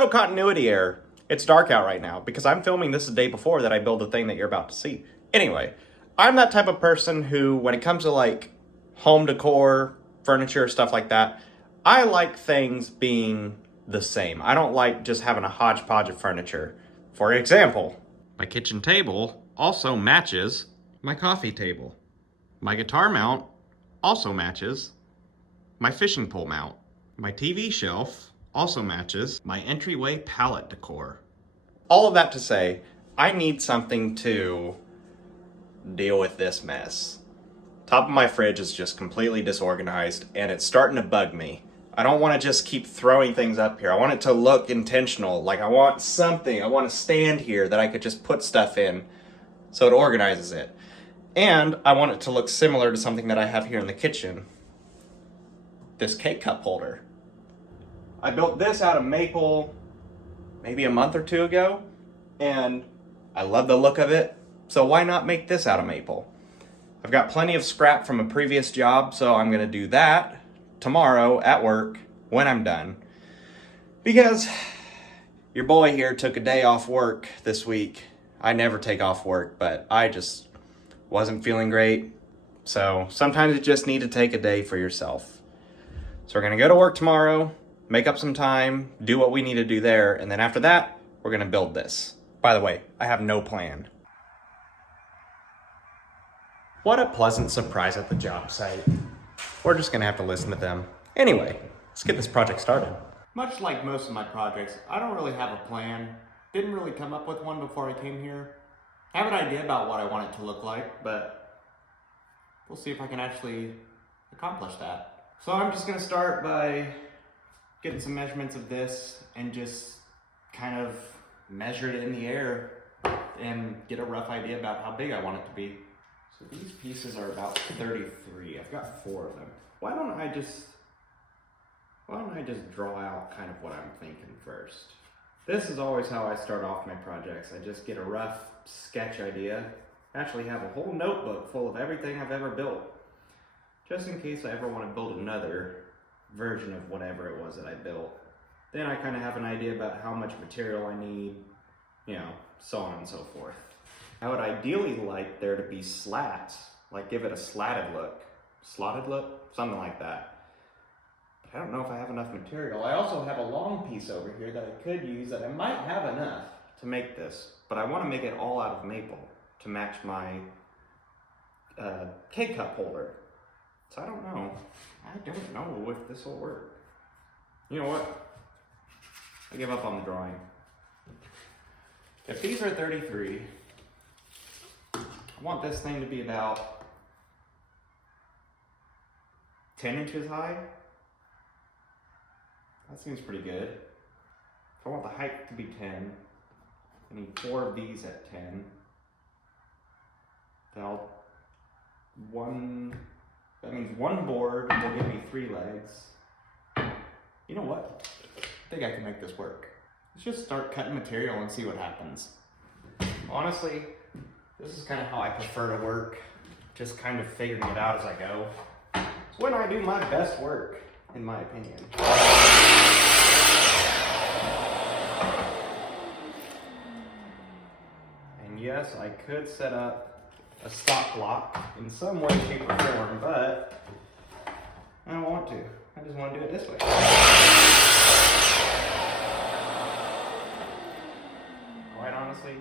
little continuity error. It's dark out right now because I'm filming this the day before that I build the thing that you're about to see. Anyway, I'm that type of person who, when it comes to like home decor, furniture, stuff like that, I like things being the same. I don't like just having a hodgepodge of furniture. For example, my kitchen table also matches my coffee table. My guitar mount also matches my fishing pole mount. My TV shelf also matches my entryway pallet decor. All of that to say, I need something to deal with this mess. Top of my fridge is just completely disorganized and it's starting to bug me. I don't want to just keep throwing things up here. I want it to look intentional. Like I want something, I want a stand here that I could just put stuff in so it organizes it. And I want it to look similar to something that I have here in the kitchen. This cake cup holder. I built this out of maple maybe a month or two ago, and I love the look of it, so why not make this out of maple? I've got plenty of scrap from a previous job, so I'm gonna do that tomorrow at work when I'm done. Because your boy here took a day off work this week. I never take off work, but I just wasn't feeling great. So sometimes you just need to take a day for yourself. So we're gonna go to work tomorrow, make up some time, do what we need to do there, and then after that, we're gonna build this. By the way, I have no plan. What a pleasant surprise at the job site. We're just gonna have to listen to them. Anyway, let's get this project started. Much like most of my projects, I don't really have a plan. Didn't really come up with one before I came here. I have an idea about what I want it to look like, but we'll see if I can actually accomplish that. So I'm just gonna start by getting some measurements of this and just kind of measure it in the air and get a rough idea about how big I want it to be. So these pieces are about 33. I've got 4 of them. Why don't I just draw out kind of what I'm thinking first? This is always how I start off my projects. I just get a rough sketch idea. I actually have a whole notebook full of everything I've ever built, just in case I ever want to build another version of whatever it was that I built. Then I kind of have an idea about how much material I need, so on and so forth. I would ideally like there to be slats, like give it a slotted look, something like that. But I don't know if I have enough material. I also have a long piece over here that I could use that I might have enough to make this, but I want to make it all out of maple to match my cake cup holder. So I don't know. I don't know if this will work. You know what? I give up on the drawing. If these are 33, I want this thing to be about 10 inches high. That seems pretty good. If I want the height to be 10, I need 4 of these at 10. That means one board will give me 3 legs. You know what? I think I can make this work. Let's just start cutting material and see what happens. Honestly, this is kind of how I prefer to work. Just kind of figuring it out as I go. It's when I do my best work, in my opinion. And yes, I could set up a stop block in some way, shape, or form, but I don't want to. I just want to do it this way. Quite honestly,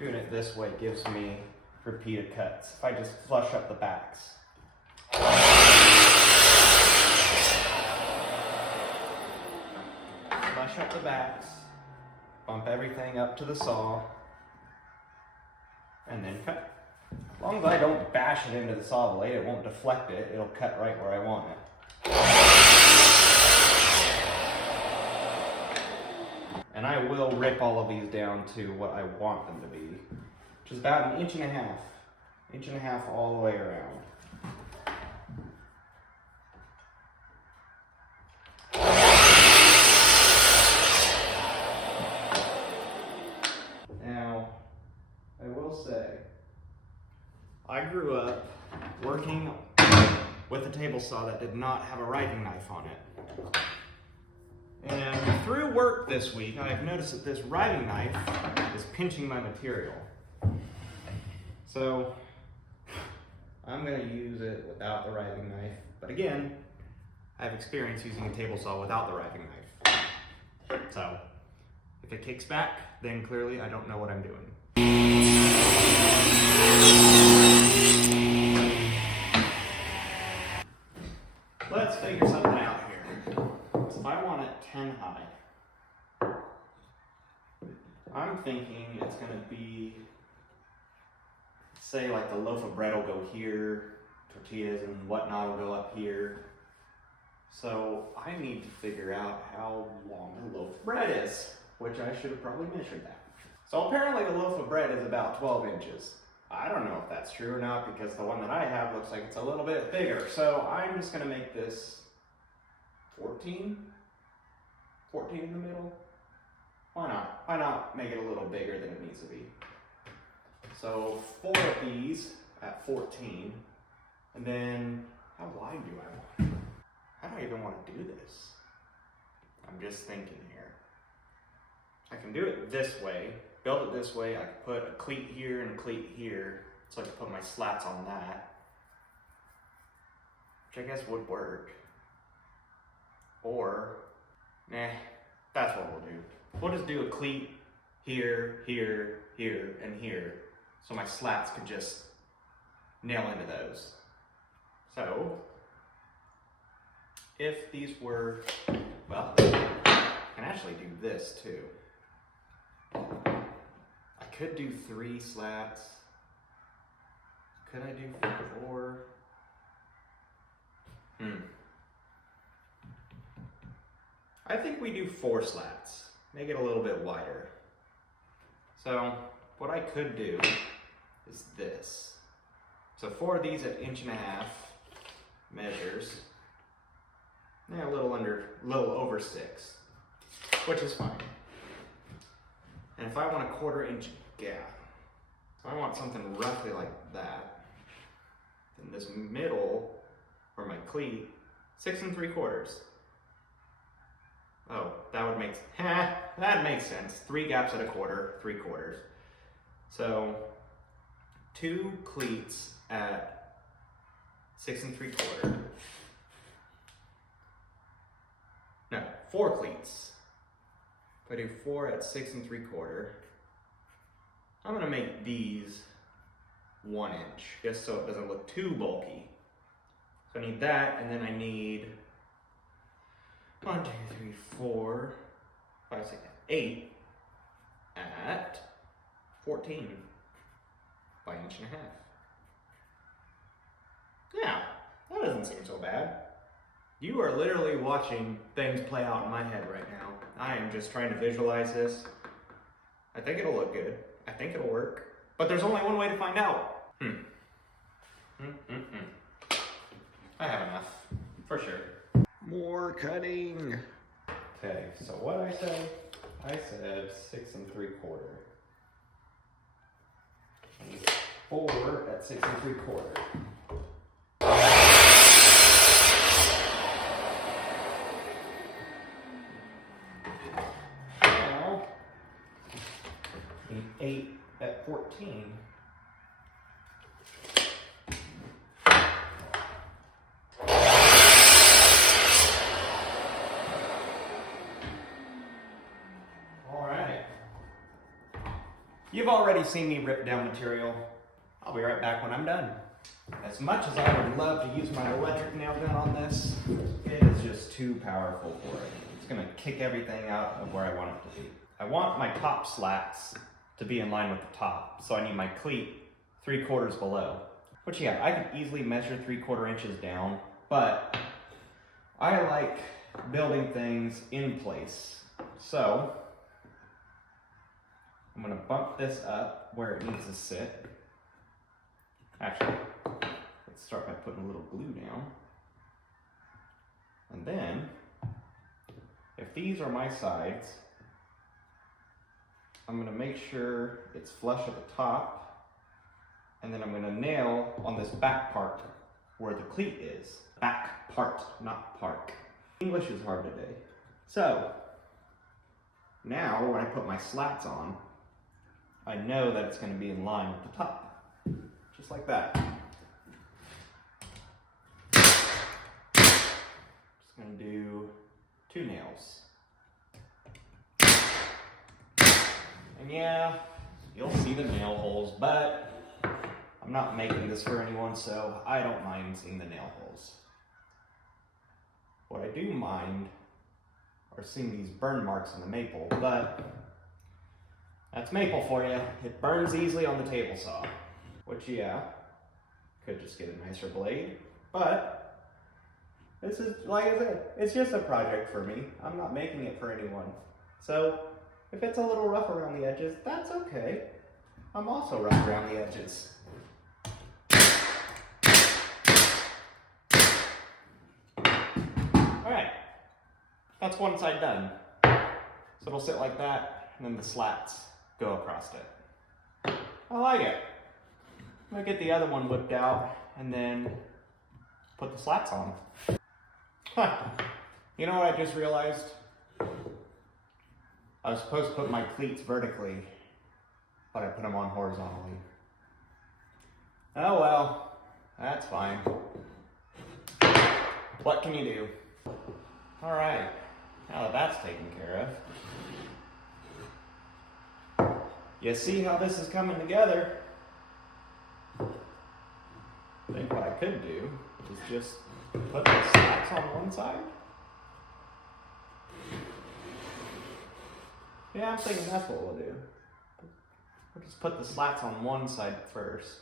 doing it this way gives me repeated cuts. If I just flush up the backs. Flush up the backs, bump everything up to the saw, and then cut. As long as I don't bash it into the saw blade, it won't deflect it. It'll cut right where I want it. And I will rip all of these down to what I want them to be, which is about 1.5 inches. 1.5 inches all the way around. Now, I will say, I grew up working with a table saw that did not have a writing knife on it. And through work this week, I've noticed that this riving knife is pinching my material. So I'm gonna use it without the riving knife. But again, I have experience using a table saw without the riving knife. So if it kicks back, then clearly I don't know what I'm doing. Let's figure something out here. So if I want it 10 high, I'm thinking it's gonna be, say like the loaf of bread will go here, tortillas and whatnot will go up here. So I need to figure out how long the loaf of bread is, which I should have probably measured that. So apparently the loaf of bread is about 12 inches. I don't know if that's true or not because the one that I have looks like it's a little bit bigger. So I'm just gonna make this 14 in the middle. Why not? Why not make it a little bigger than it needs to be? So 4 of these at 14. And then how wide do I want? How do I even want to do this? I'm just thinking here. I can do it this way, build it this way. I could put a cleat here and a cleat here, so I could put my slats on that, which I guess would work. Or, that's what we'll do. We'll just do a cleat here, here, here, and here, so my slats could just nail into those. So, if these were, well, I can actually do this too. I could do 3 slats. Could I do 4? I think we do 4 slats. Make it a little bit wider. So what I could do is this. So 4 of these at 1.5 inches measures. A little over 6, which is fine. And if I want a 1/4 inch gap, if I want something roughly like that, then this middle, or my cleat, 6 3/4. Oh, that would make, that makes sense. 3 gaps at 1/4, 3/4. So 2 cleats at 6 3/4. No, 4 cleats. If I do 4 at 6 3/4, I'm gonna make these 1 inch, just so it doesn't look too bulky. So I need that, and then I need 1, 2, 3, 4, 5, 6, 8 at 14 by 1.5 inches. Yeah, that doesn't seem so bad. You are literally watching things play out in my head right now. I am just trying to visualize this. I think it'll look good. I think it'll work. But there's only one way to find out. I have enough, for sure. More cutting. Okay, so what I said 6 3/4. And 4 at 6 3/4. Now, 8 at 14. You've already seen me rip down material. I'll be right back when I'm done. As much as I would love to use my electric nail gun on this, it is just too powerful for it. It's gonna kick everything out of where I want it to be. I want my top slats to be in line with the top, so I need my cleat 3/4 below. Which yeah, I could easily measure 3/4 inches down, but I like building things in place. So, I'm gonna bump this up where it needs to sit. Actually, let's start by putting a little glue down. And then, if these are my sides, I'm gonna make sure it's flush at the top, and then I'm gonna nail on this back part where the cleat is. Back part, not park. English is hard today. So, now when I put my slats on, I know that it's going to be in line with the top, just like that. Just going to do 2 nails. And yeah, you'll see the nail holes, but I'm not making this for anyone, so I don't mind seeing the nail holes. What I do mind are seeing these burn marks in the maple, but that's maple for you. It burns easily on the table saw, which yeah, could just get a nicer blade, but this is, like I said, it's just a project for me. I'm not making it for anyone. So if it's a little rough around the edges, that's okay. I'm also rough around the edges. Alright, that's one side done. So it'll sit like that, and then the slats go across it. I like it. I'm gonna get the other one whipped out, and then put the slats on. Huh. You know what I just realized? I was supposed to put my cleats vertically, but I put them on horizontally. Oh well, that's fine. What can you do? All right, now that that's taken care of, you see how this is coming together? I think what I could do is just put the slats on one side. Yeah, I'm thinking that's what we'll do. We'll just put the slats on one side first.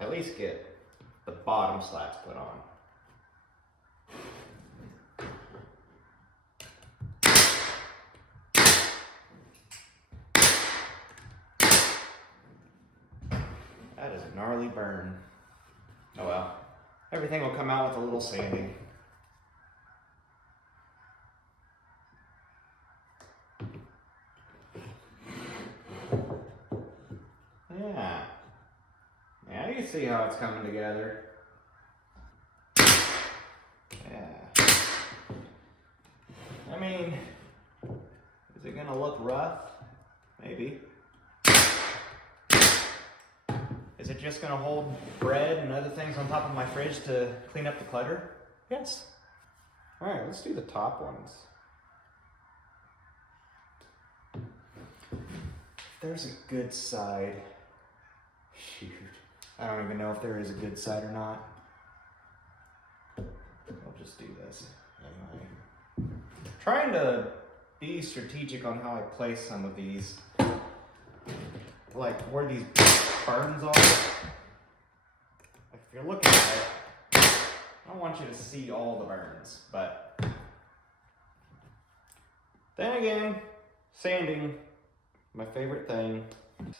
At least get the bottom slats put on. That is a gnarly burn. Oh well. Everything will come out with a little sanding. Yeah. Now you see how it's coming together. Yeah. I mean, is it gonna look rough? Maybe. Is it just gonna hold bread and other things on top of my fridge to clean up the clutter? Yes. All right, let's do the top ones. There's a good side. Shoot. I don't even know if there is a good side or not. I'll just do this anyway. Trying to be strategic on how I place some of these. Like where these burns are. Like if you're looking at it, I don't want you to see all the burns, but then again, sanding, my favorite thing.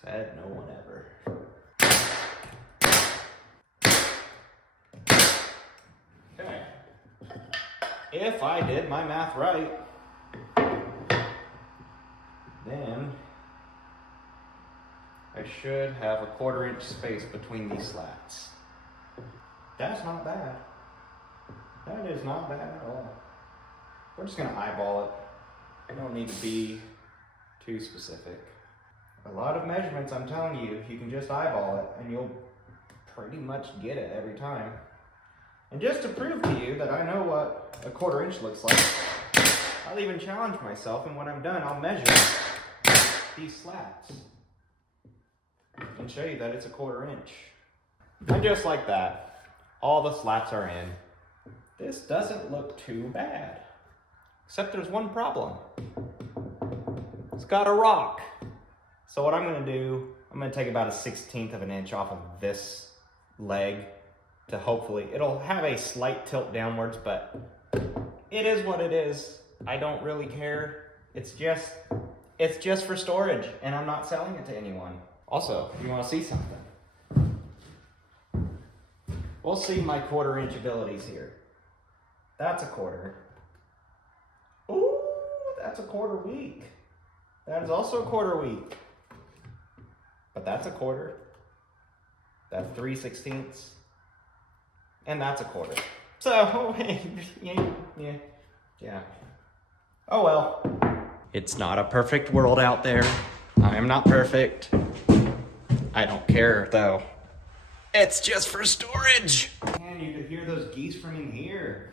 Said no one ever. Okay. If I did my math right, then I should have a 1/4 inch space between these slats. That's not bad. That is not bad at all. We're just gonna eyeball it. I don't need to be too specific. A lot of measurements, I'm telling you, you can just eyeball it and you'll pretty much get it every time. And just to prove to you that I know what a 1/4 inch looks like, I'll even challenge myself, and when I'm done, I'll measure these slats and show you that it's a 1/4 inch. And just like that, all the slats are in. This doesn't look too bad. Except there's one problem. It's got a rock. So what I'm gonna do, I'm gonna take about a 1/16 of an inch off of this leg to hopefully, it'll have a slight tilt downwards, but it is what it is. I don't really care. It's just for storage, and I'm not selling it to anyone. Also, if you wanna see something, we'll see my 1/4 inch abilities here. That's a 1/4. Ooh, that's a 1/4 weak. That is also a 1/4 weak. But that's a 1/4. That's 3/16. And that's a 1/4. So, Yeah. Oh well. It's not a perfect world out there. I am not perfect. I don't care though. It's just for storage. Man, you could hear those geese from in here.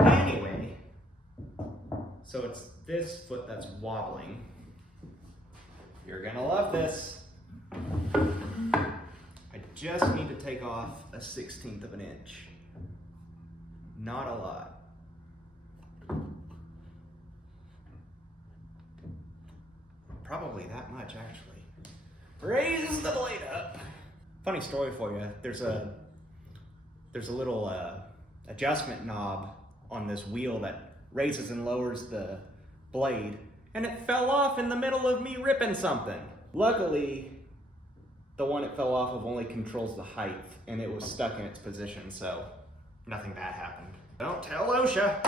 Anyway, so it's this foot that's wobbling. You're gonna love this. I just need to take off a 1/16 of an inch. Not a lot. Probably that much, actually. Raise the blade up. Funny story for you. There's a little adjustment knob on this wheel that raises and lowers the blade, and it fell off in the middle of me ripping something. Luckily, the one it fell off of only controls the height, and it was stuck in its position, so nothing bad happened. Don't tell OSHA.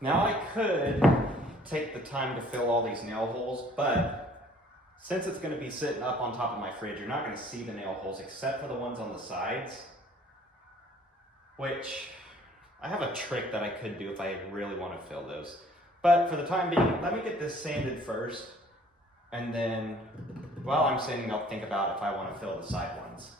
Now I could take the time to fill all these nail holes, but since it's going to be sitting up on top of my fridge, you're not going to see the nail holes except for the ones on the sides, which I have a trick that I could do if I really want to fill those. But for the time being, let me get this sanded first, and then while I'm sanding, I'll think about if I want to fill the side ones.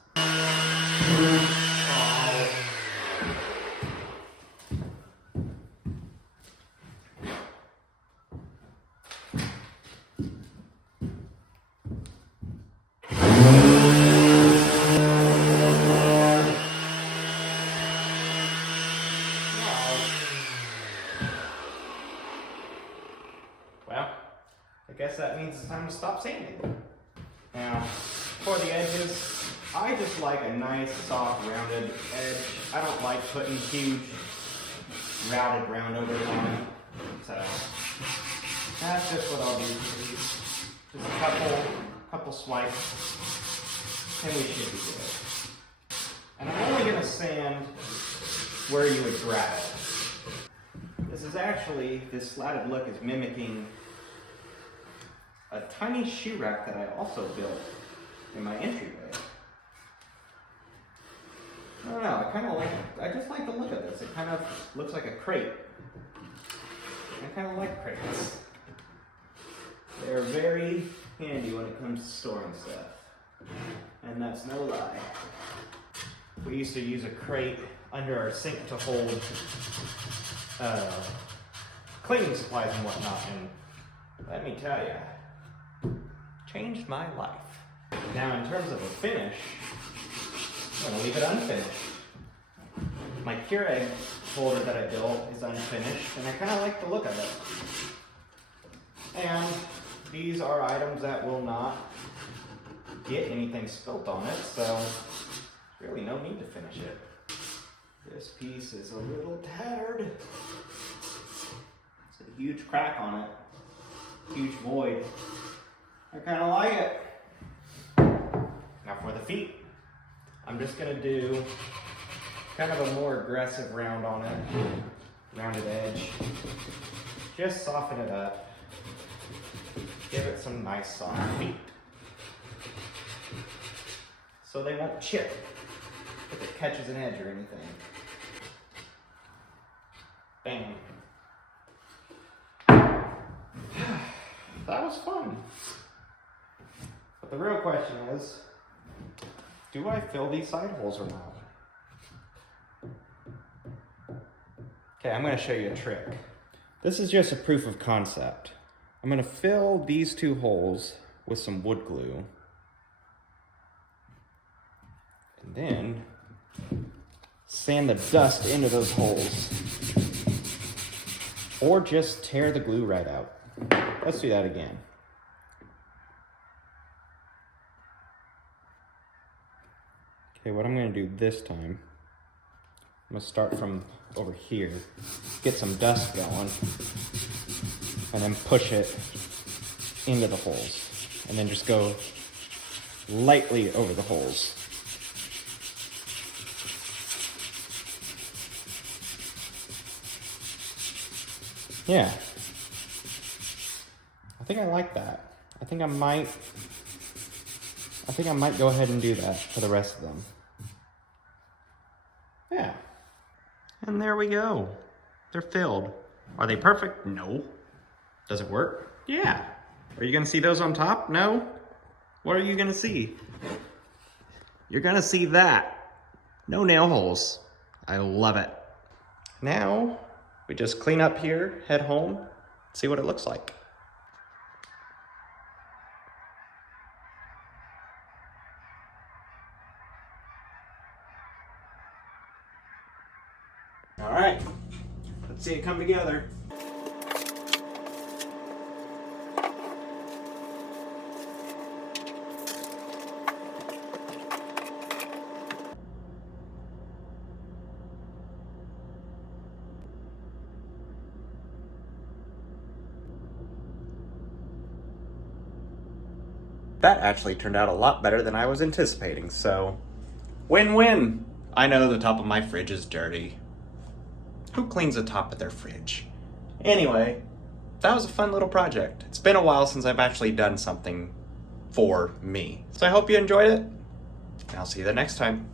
Well, I guess that means it's time to stop sanding. Now, for the edges, I just like a nice, soft, rounded edge. I don't like putting huge, routed round overs on it. So, that's just what I'll do. Just a couple swipes, and we should be good. And I'm only gonna sand where you would grab it. This is actually, this slatted look is mimicking a tiny shoe rack that I also built in my entryway. I don't know, I just like the look of this. It kind of looks like a crate. I kind of like crates. They're very handy when it comes to storing stuff. And that's no lie. We used to use a crate under our sink to hold cleaning supplies and whatnot, and let me tell you, changed my life. Now in terms of a finish, I'm gonna leave it unfinished. My Keurig holder that I built is unfinished, and I kind of like the look of it. And these are items that will not get anything spilt on it, so there's really no need to finish it. This piece is a little tattered. It's a huge crack on it, huge void. I kind of like it. Now for the feet, I'm just gonna do kind of a more aggressive round on it, rounded edge. Just soften it up. Give it some nice soft feet, so they won't chip if it catches an edge or anything. Bang. That was fun. But the real question is, do I fill these side holes or not? Okay, I'm going to show you a trick. This is just a proof of concept. I'm going to fill these two holes with some wood glue. And then sand the dust into those holes. Or just tear the glue right out. Let's do that again. Okay, what I'm going to do this time, I'm going to start from over here, get some dust going, and then push it into the holes. And then just go lightly over the holes. Yeah. I think I like that. I think I might go ahead and do that for the rest of them. Yeah. And there we go. They're filled. Are they perfect? No. Does it work? Yeah. Are you gonna see those on top? No. What are you gonna see? You're gonna see that. No nail holes. I love it. Now, we just clean up here, head home, see what it looks like. All right, let's see it come together. That actually turned out a lot better than I was anticipating, so win-win. I know the top of my fridge is dirty. Who cleans the top of their fridge? Anyway, that was a fun little project. It's been a while since I've actually done something for me. So I hope you enjoyed it, and I'll see you the next time.